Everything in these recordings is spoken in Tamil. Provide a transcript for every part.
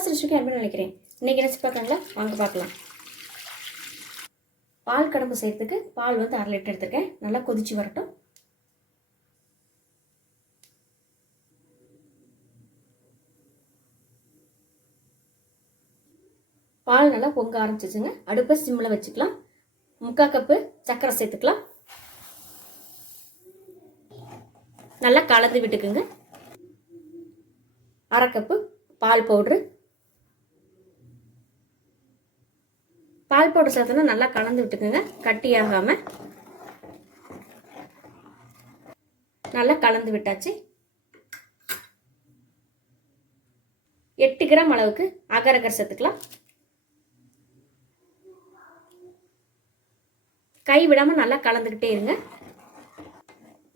சுதாசிரிச்சுக்கு என்ன நினைக்கிறேன். இன்றைக்கி ரெசிபி பார்க்கங்களா, வாங்க பார்க்கலாம். பால் கடம்பு செய்யறதுக்கு பால் வந்து 1/2 லிட்டர் எடுத்துருக்கேன். நல்லா கொதிச்சு வரட்டும். பால் நல்லா பொங்க ஆரம்பிச்சிச்சுங்க. அடுப்பை சிம்மில் வச்சுக்கலாம். 3/4 கப்பு சர்க்கரை சேர்த்துக்கலாம். நல்லா கலந்து விட்டுக்குங்க. 1/2 கப்பு பால் பவுட்ரு. பால் பவுடர் சேர்த்தோன்னா நல்லா கலந்து விட்டுக்குங்க. கட்டியாகாமல் நல்லா கலந்து விட்டாச்சு. 8 கிராம் அளவுக்கு அகர் சேர்த்துக்கலாம். கை விடாமல் நல்லா கலந்துக்கிட்டே இருங்க.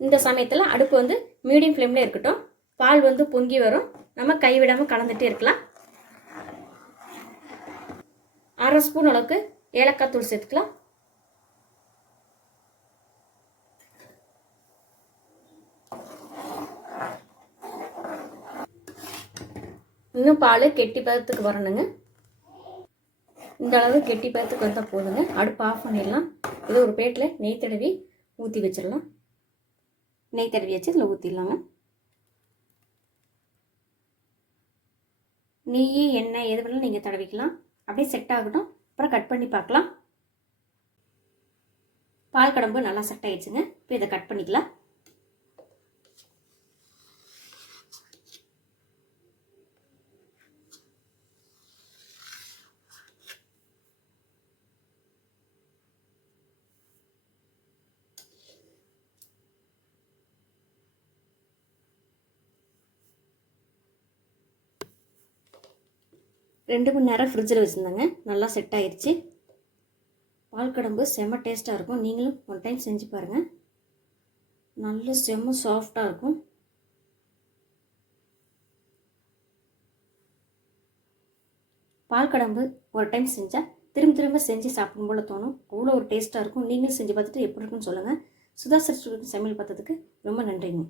இந்த சமயத்தில் அடுப்பு வந்து மீடியம் ஃப்ளேமில் இருக்கட்டும். பால் வந்து பொங்கி வரும். நம்ம கை விடாமல் கலந்துகிட்டே இருக்கலாம். 1/2 ஸ்பூன் அளவுக்கு ஏலக்காய் தூள் சேர்த்துக்கலாம். இன்னும் பால் கெட்டி பதத்துக்கு வரணுங்க. இந்த அளவு கெட்டி பதத்துக்கு வந்தால் போதுங்க. அடுப்பு ஆஃப் பண்ணிடலாம். இது ஒரு பிளேட்டில் நெய் தடவி ஊற்றி வச்சிடலாம். நெய் தடவி வச்சு இதில் ஊற்றிடலாங்க. நெய் எண்ணெய் எது வேணாலும் நீங்கள் தடவிக்கலாம். அப்படியே செட் ஆகட்டும். அப்புறம் கட் பண்ணி பார்க்கலாம். பால் கடம்பு நல்லா செட் ஆயிடுச்சுங்க. இப்போ இதை கட் பண்ணிக்கலாம். ரெண்டு மணி நேரம் ஃப்ரிட்ஜில் வச்சுருந்தாங்க. நல்லா செட் ஆயிடுச்சு. பால் கடம்பு செம்ம டேஸ்ட்டாக இருக்கும். நீங்களும் ஒன் டைம் செஞ்சு பாருங்கள். நல்ல செம்ம சாஃப்டாக இருக்கும். பால் கடம்பு ஒரு டைம் செஞ்சால் திரும்ப திரும்ப செஞ்சு சாப்பிடும் போல் தோணும். அவ்வளோ ஒரு டேஸ்ட்டாக இருக்கும். நீங்களும் செஞ்சு பார்த்துட்டு எப்படி இருக்குன்னு சொல்லுங்கள். சுதாசிரி சமையல் பார்த்ததுக்கு ரொம்ப நன்றிங்க.